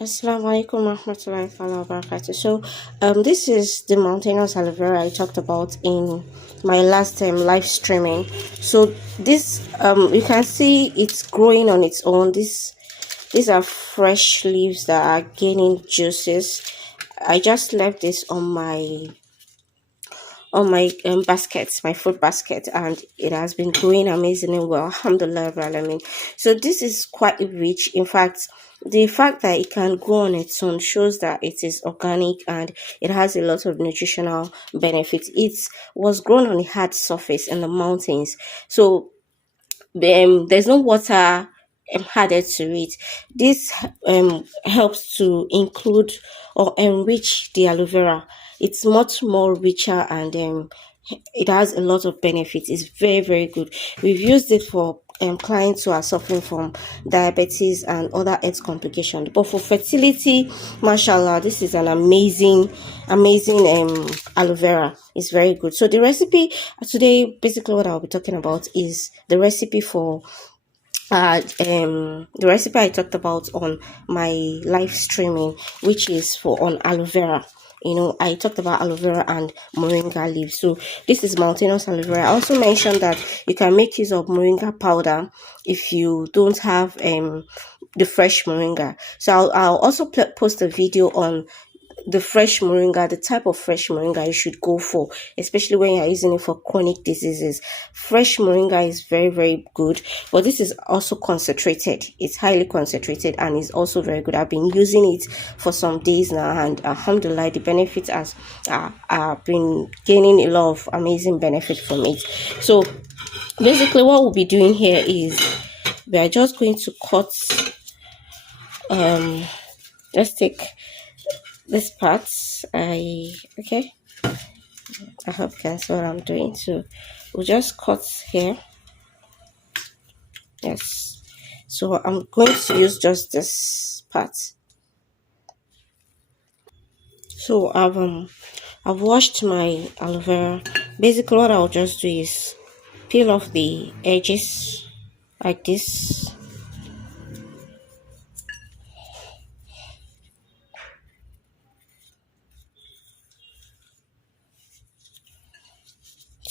Assalamu alaikum warahmatullahi wabarakatuh. This is the mountainous aloe vera I talked about in my last live streaming. So, this you can see it's growing on its own. These are fresh leaves that are gaining juices. I just left this on my basket, my fruit basket, and it has been growing amazingly well. Alhamdulillah, Rabbil Alamin. So this is quite rich. In fact, the fact that it can grow on its own shows that it is organic and it has a lot of nutritional benefits. It was grown on a hard surface in the mountains, so there's no water added to it. This helps to include or enrich the aloe vera. It's much more richer and it has a lot of benefits. It's very, very good. We've used it for clients who are suffering from diabetes and other health complications. But for fertility, mashallah, this is an amazing aloe vera. It's very good. So the recipe today, basically what I'll be talking about is the recipe for the recipe I talked about on my live streaming, which is for on aloe vera. I talked about aloe vera and moringa leaves. So this is mountainous aloe vera. I also mentioned that you can make use of moringa powder if you don't have the fresh moringa. So I'll also post a video on the fresh moringa, the type of fresh moringa you should go for, especially when you're using it for chronic diseases. Fresh moringa is very, very good, but this is also concentrated. It's highly concentrated and is also very good. I've been using it for some days now, and alhamdulillah, the benefits has I've been gaining a lot of amazing benefit from it. So basically, what we'll be doing here is we are just going to cut. Let's take this part. Okay, I hope you can see what I'm doing. So we'll just cut here. Yes, so I'm going to use just this part. So I've washed my aloe vera. Basically what I'll just do is peel off the edges like this.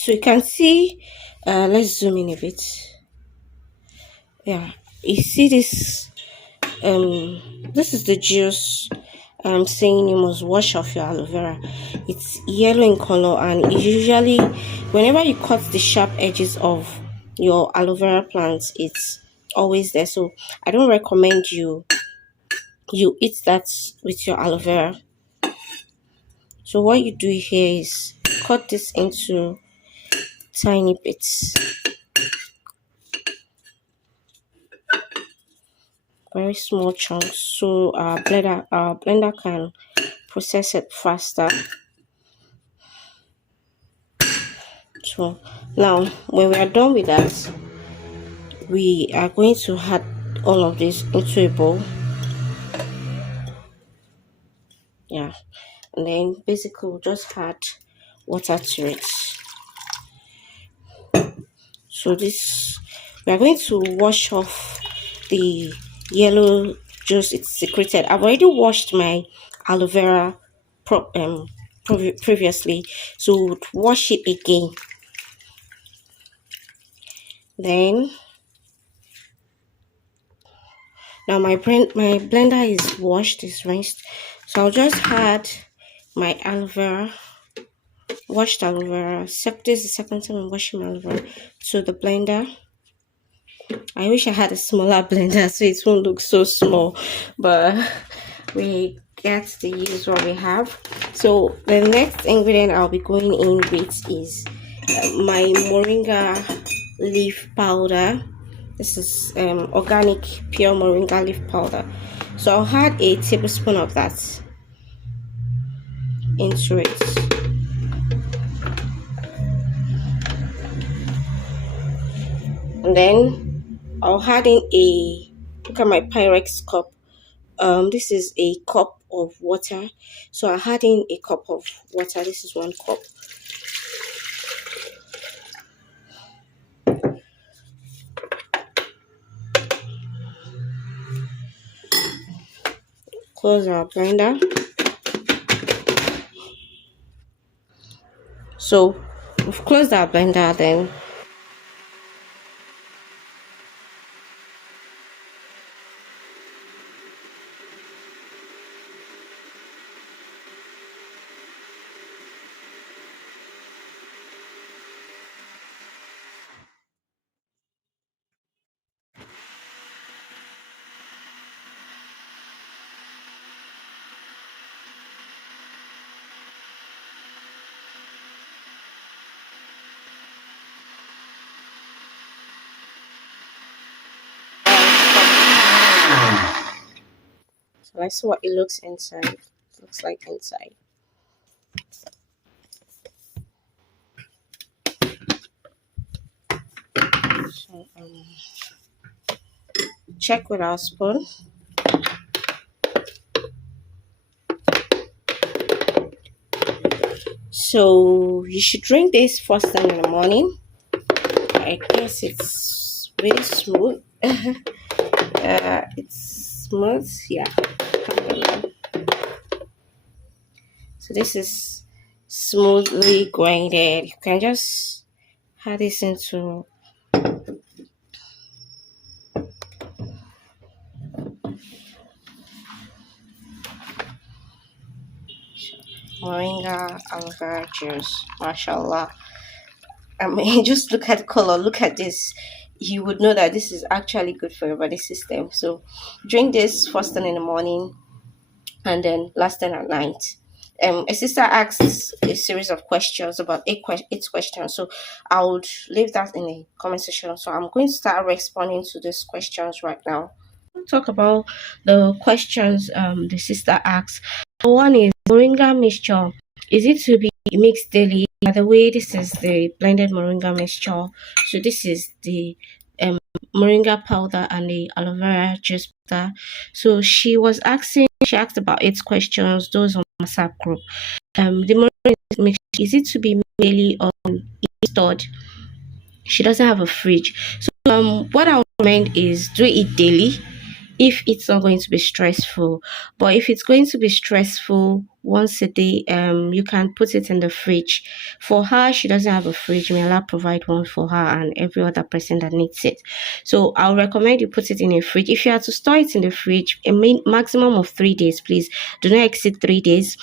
So you can see, let's zoom in a bit. Yeah, you see this is the juice I'm saying you must wash off your aloe vera. It's yellow in color, and usually whenever you cut the sharp edges of your aloe vera plants, it's always there. So I don't recommend you eat that with your aloe vera. So what you do here is cut this into tiny bits, very small chunks, so our blender can process it faster. So now when we are done with that, we are going to add all of this into a bowl. Yeah, and then basically we'll just add water to it. So this, we are going to wash off the yellow juice it's secreted. I've already washed my aloe vera previously, so wash it again. Then now my blender is washed, is rinsed, so I'll just add my aloe vera, washed aloe vera. This is the second time I'm washing my aloe vera to the blender. I wish I had a smaller blender so it won't look so small, but we get to use what we have. So the next ingredient I'll be going in with is my moringa leaf powder. This is organic pure moringa leaf powder. So I'll add a tablespoon of that into it. And then I'll add in look at my Pyrex cup. This is a cup of water. So I'll add in a cup of water. This is 1 cup. close our blender. So we've closed our blender. Then so let's see what it looks inside. Looks like inside. So check with our spoon. So you should drink this first thing in the morning. I guess it's very smooth. It's smooth, yeah. So this is smoothly grinded. You can just add this into moringa aloe vera juice. Mashallah. I mean, just look at the color. Look at this. You would know that this is actually good for your body system. So drink this first thing in the morning and then last thing at night. A sister asked a series of questions, about eight questions. So I would leave that in the comment section. So I'm going to start responding to these questions right now. Talk about the questions the sister asked. One is moringa mixture. Is it to be mixed daily? By the way, this is the blended moringa mixture. So this is the moringa powder and the aloe vera juice powder. So she asked about 8 questions, those on WhatsApp group. The moringa mixture, is it to be daily or stored? She doesn't have a fridge. So what I would recommend is do it daily if it's not going to be stressful. But if it's going to be stressful, once a day, you can put it in the fridge. For her, she doesn't have a fridge. May Allah provide one for her and every other person that needs it. So I'll recommend you put it in a fridge. If you are to store it in the fridge, a maximum of 3 days, please do not exceed 3 days.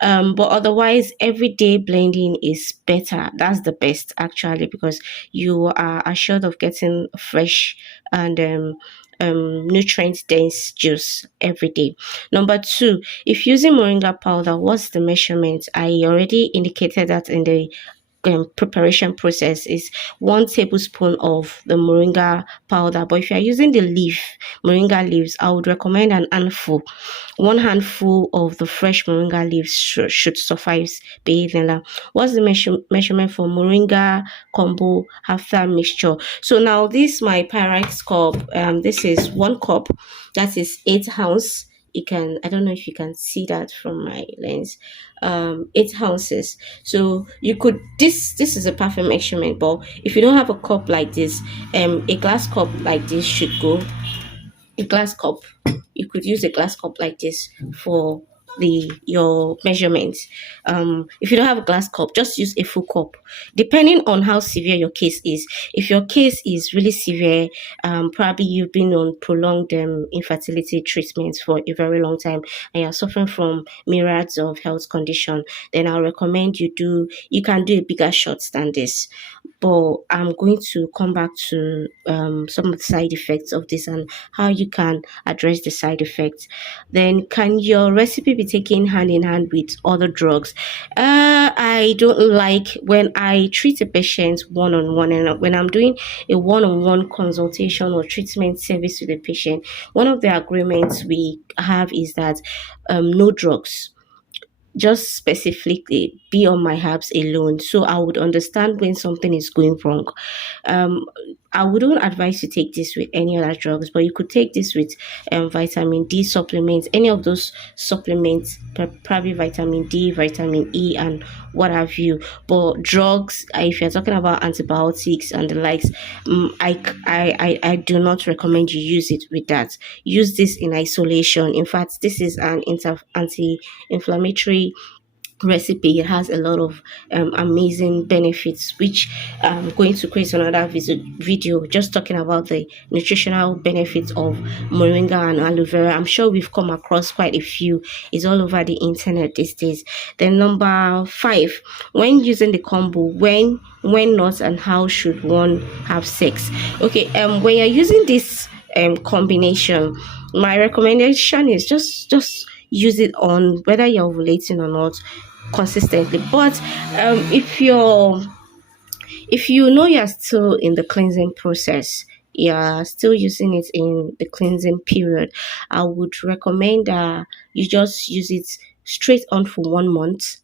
But otherwise, everyday blending is better. That's the best actually, because you are assured of getting fresh and nutrient dense juice every day. Number 2, if using moringa powder, what's the measurement? I already indicated that in the preparation process. Is 1 tablespoon of the moringa powder, but if you are using the moringa leaves, I would recommend an handful. 1 handful of the fresh moringa leaves should suffice. What's the measurement for moringa combo after mixture? So now this my Pyrex cup, this is 1 cup, that is 8 ounce. You can, I don't know if you can see that from my lens, 8 ounces. So you could, this is a perfect measurement. But if you don't have a cup like this, a glass cup like this should go. A glass cup, you could use a glass cup like this for your measurements. If you don't have a glass cup, just use a full cup, depending on how severe your case is. If your case is really severe, probably you've been on prolonged infertility treatments for a very long time and you're suffering from myriads of health condition, then I'll recommend you can do a bigger shots than this. But I'm going to come back to some of the side effects of this and how you can address the side effects. Then, can your recipe be taken hand in hand with other drugs? I don't like when I treat a patient one-on-one, and when I'm doing a one-on-one consultation or treatment service with a patient, one of the agreements we have is that no drugs, just specifically be on my herbs alone, so I would understand when something is going wrong. um I wouldn't advise you take this with any other drugs, but you could take this with vitamin D supplements, any of those supplements, probably vitamin D, vitamin E, and what have you. But drugs, if you're talking about antibiotics and the likes, I do not recommend you use it with that. Use this in isolation. In fact, this is an anti-inflammatory recipe. It has a lot of amazing benefits, which I'm going to create another video just talking about the nutritional benefits of moringa and aloe vera. I'm sure we've come across quite a few. It's all over the internet these days. Then number 5, when using the combo, when not and how should one have sex? Okay, when you're using this combination, my recommendation is just use it on whether you're ovulating or not consistently. But if you know you're still in the cleansing process, you're still using it in the cleansing period, I would recommend that you just use it straight on for 1 month.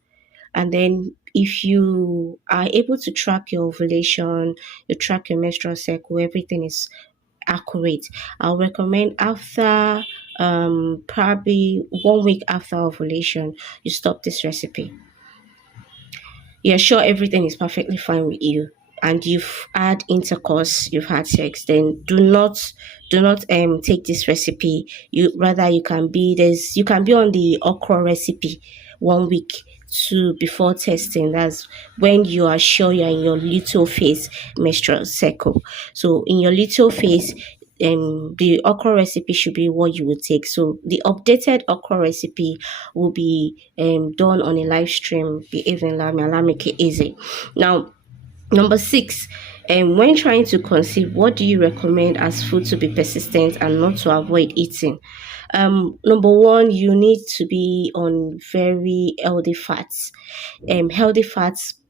And then if you are able to track your ovulation, you track your menstrual cycle, everything is accurate, I'll recommend after probably 1 week after ovulation, you stop this recipe. You're sure everything is perfectly fine with you, and you've had intercourse, you've had sex, then do not take this recipe. You can be on the okra recipe 1 week to before testing. That's when you are sure you're in your little phase menstrual cycle. So in your little phase, the okra recipe should be what you would take. So the updated okra recipe will be done on a live stream. The evening I'll make it easy. Now, number 6, when trying to conceive, what do you recommend as food to be persistent and not to avoid eating? Number 1, you need to be on very healthy fats,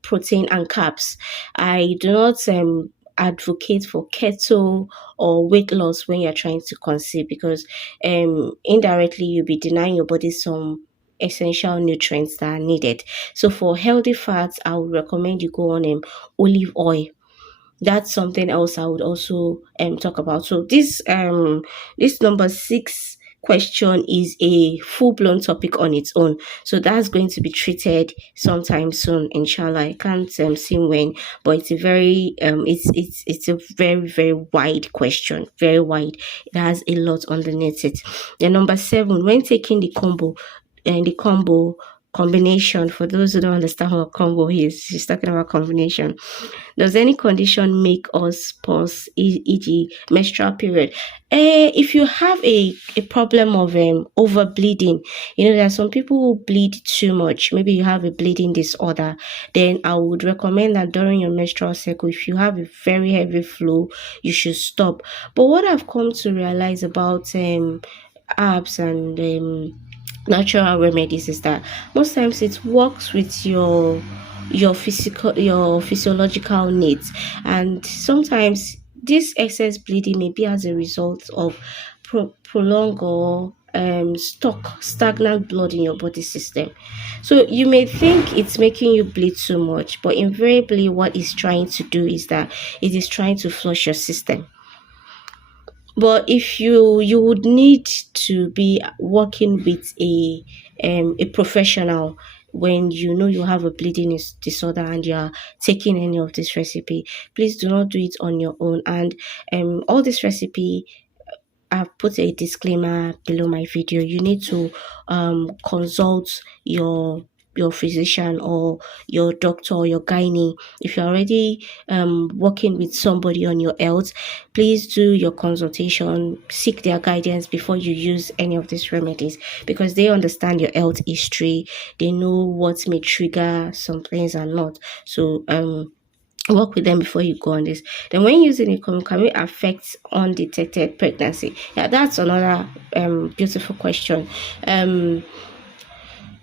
protein, and carbs. I do not advocate for keto or weight loss when you're trying to conceive, because indirectly you'll be denying your body some essential nutrients that are needed. So for healthy fats, I would recommend you go on olive oil. That's something else I would also talk about. So this number 6 question is a full-blown topic on its own. So that's going to be treated sometime soon, inshallah. I can't see when, but it's a very it's a very, very wide question, very wide. It has a lot underneath it. The number 7, when taking the combo and the combination, for those who don't understand what a combo is, she's talking about combination. Does any condition make us pause, e.g., menstrual period? If you have a problem of over bleeding, there are some people who bleed too much. Maybe you have a bleeding disorder. Then I would recommend that during your menstrual cycle, if you have a very heavy flow, you should stop. But what I've come to realize about herbs and natural remedies is that most times it works with your physiological needs, and sometimes this excess bleeding may be as a result of prolonged or stagnant blood in your body system. So you may think it's making you bleed too much, but invariably what it's trying to do is that it is trying to flush your system. But if you would need to be working with a professional when you know you have a bleeding disorder and you are taking any of this recipe, please do not do it on your own. And all this recipe, I've put a disclaimer below my video. You need to consult your physician or your doctor or your gynae. If you're already working with somebody on your health, please do your consultation, seek their guidance before you use any of these remedies, because they understand your health history. They know what may trigger some things and not. So work with them before you go on this. Then when using it, can it affect undetected pregnancy? Yeah, that's another beautiful question.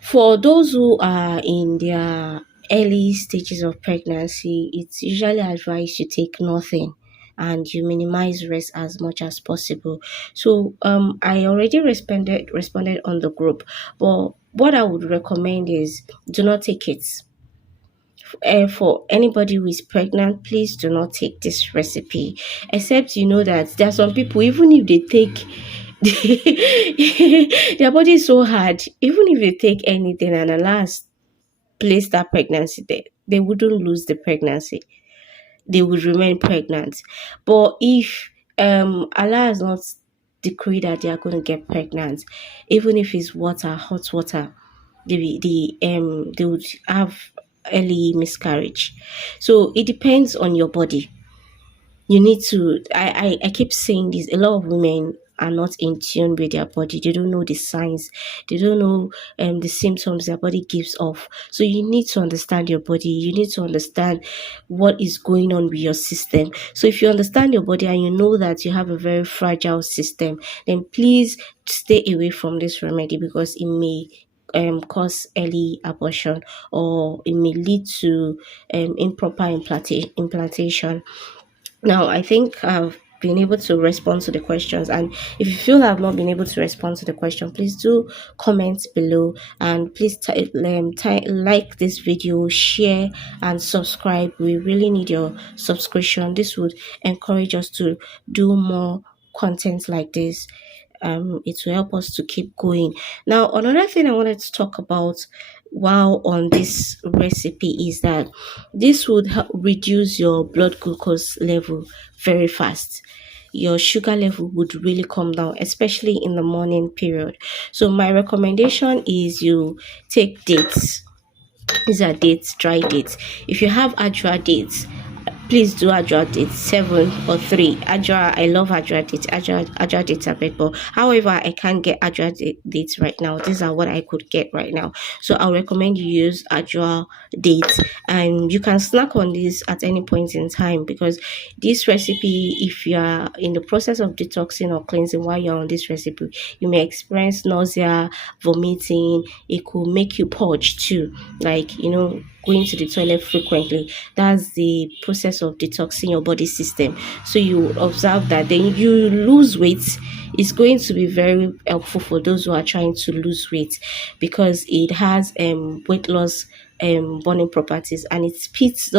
For those who are in their early stages of pregnancy, it's usually advised you take nothing and you minimize rest as much as possible. So I already responded on the group, but what I would recommend is do not take it for anybody who is pregnant, please do not take this recipe, except you know that there are some people, even if they take their body is so hard, even if they take anything and alas place that pregnancy there, they wouldn't lose the pregnancy, they would remain pregnant. But if Allah has not decreed that they are going to get pregnant, even if it's water, hot water, they would have early miscarriage. So it depends on your body. You need to, I keep saying this, a lot of women are not in tune with their body. They don't know the signs, they don't know the symptoms their body gives off. So you need to understand your body, you need to understand what is going on with your system. So if you understand your body and you know that you have a very fragile system, then please stay away from this remedy, because it may cause early abortion, or it may lead to improper implantation. Now, I think I've been able to respond to the questions. And if you feel I've not been able to respond to the question, please do comment below, and please like this video, share, and subscribe. We really need your subscription. This would encourage us to do more content like this. It will help us to keep going. Now, another thing I wanted to talk about while on this recipe is that this would help reduce your blood glucose level very fast. Your sugar level would really come down, especially in the morning period. So my recommendation is you take dates. These are dates, dry dates. If you have ajwa dates, please do ajwa dates 7 or 3. Ajwa, I love ajwa dates. Ajwa dates are better. However, I can't get ajwa dates right now. These are what I could get right now. So I'll recommend you use ajwa dates, and you can snack on this at any point in time, because this recipe, if you are in the process of detoxing or cleansing while you're on this recipe, you may experience nausea, vomiting. It could make you purge too, like going to the toilet frequently. That's the process of detoxing your body system. So you observe that, then you lose weight. It's going to be very helpful for those who are trying to lose weight, because it has weight loss burning properties, and it speeds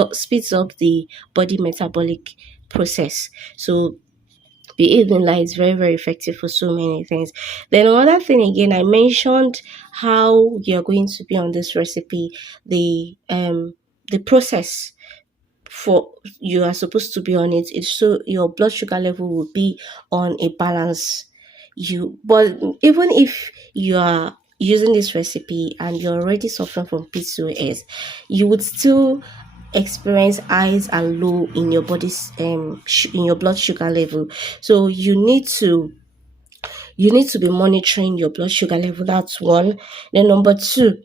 up the body metabolic process. So the evening light is very, very effective for so many things. Then another thing again, I mentioned how you're going to be on this recipe, the process for you are supposed to be on it is so your blood sugar level will be on a balance. But even if you are using this recipe and you're already suffering from PCOS, you would still experience highs and low in your body's in your blood sugar level. So you need to be monitoring your blood sugar level. That's one. Then number two,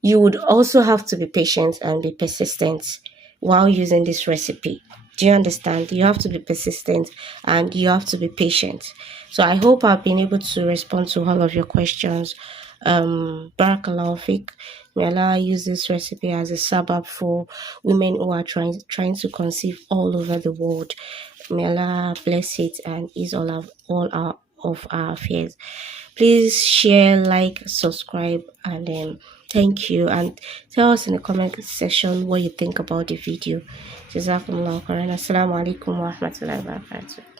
you would also have to be patient and be persistent while using this recipe. Do you understand? You have to be persistent and you have to be patient. So I hope I've been able to respond to all of your questions. Barakallahu Fik. May Allah use this recipe as a sabbath for women who are trying to conceive all over the world. May Allah bless it and ease of our fears. Please share, like, subscribe, and thank you. And tell us in the comment section what you think about the video. Jazakumullah khairan. Assalamu alaikum wa rahmatullahi wa barakatuh.